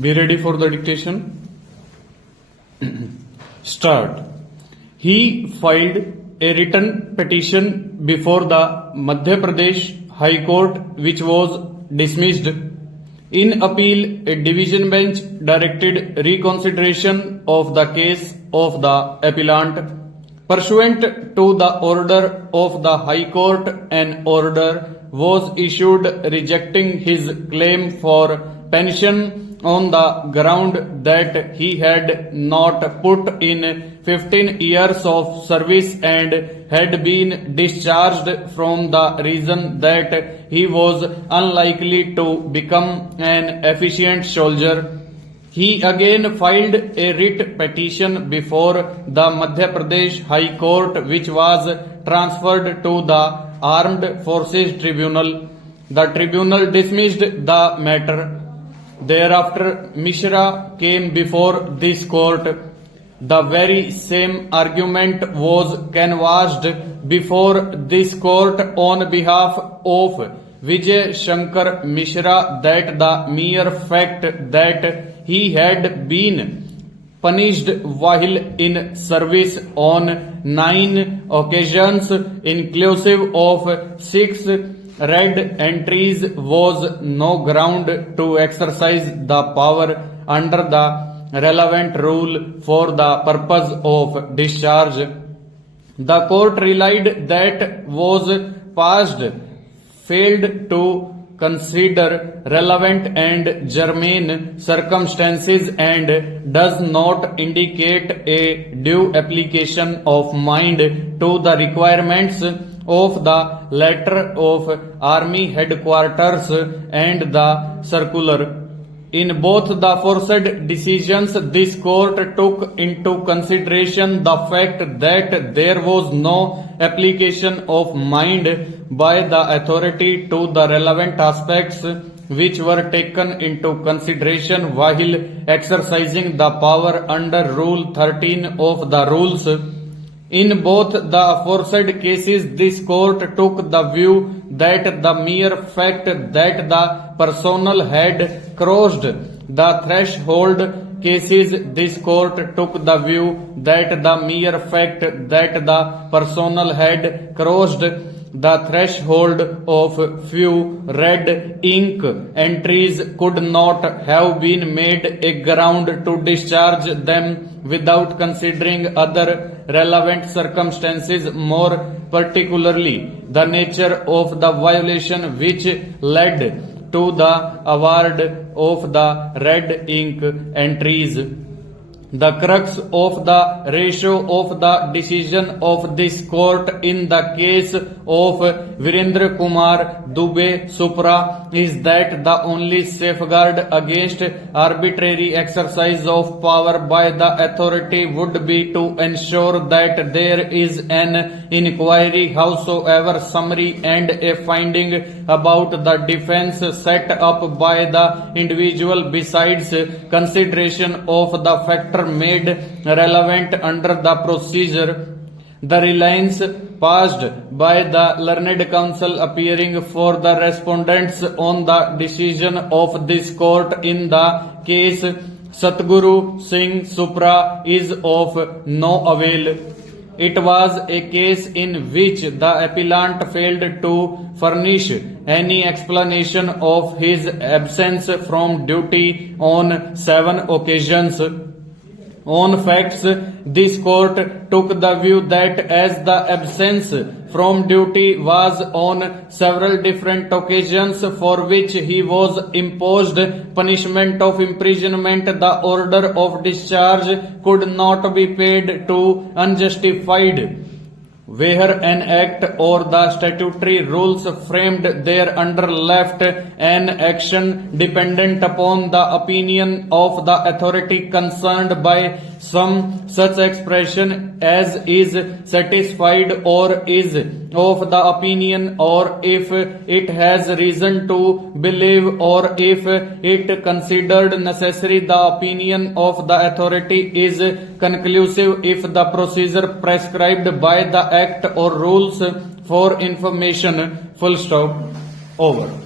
Be ready for the dictation. Start. He filed a written petition before the Madhya Pradesh High Court, which was dismissed. In appeal, a division bench directed reconsideration of the case of the appellant. Pursuant to the order of the High Court, an order was issued rejecting his claim for pension on the ground that he had not put in 15 years of service and had been discharged from the reason that he was unlikely to become an efficient soldier. He again filed a writ petition before the Madhya Pradesh High Court, which was transferred to the Armed Forces Tribunal. The tribunal dismissed the matter. Thereafter, Mishra came before this court. The very same argument was canvassed before this court on behalf of Vijay Shankar Mishra, that the mere fact that he had been punished while in service on 9 occasions, inclusive of 6 red entries, was no ground to exercise the power under the relevant rule for the purpose of discharge. The court relied that was passed failed to consider relevant and germane circumstances and does not indicate a due application of mind to the requirements of the letter of Army Headquarters and the circular. In both the aforesaid decisions, this court took into consideration the fact that there was no application of mind by the authority to the relevant aspects which were taken into consideration while exercising the power under Rule 13 of the rules. In both the aforesaid cases, this court took the view that the mere fact that the personnel had crossed the threshold cases, this court took the view that the mere fact that the personnel had crossed the threshold of few red ink entries could not have been made a ground to discharge them without considering other relevant circumstances, more particularly the nature of the violation which led to the award of the red ink entries. The crux of the ratio of the decision of this court in the case of Virendra Kumar Dubey Supra is that the only safeguard against arbitrary exercise of power by the authority would be to ensure that there is an inquiry, howsoever summary, and a finding about the defense set up by the individual, besides consideration of the factor made relevant under the procedure. The reliance passed by the learned counsel appearing for the respondents on the decision of this court in the case Satguru Singh Supra is of no avail. It was a case in which the appellant failed to furnish any explanation of his absence from duty on 7 occasions. On facts, this court took the view that as the absence from duty was on several different occasions for which he was imposed punishment of imprisonment, the order of discharge could not be paid to unjustified, where an act or the statutory rules framed thereunder left an action dependent upon the opinion of the authority concerned by some such expression as is satisfied or is of the opinion, or if it has reason to believe, or if it considered necessary the opinion of the authority is conclusive, if the procedure prescribed by the act or rules for information. Full stop. Over.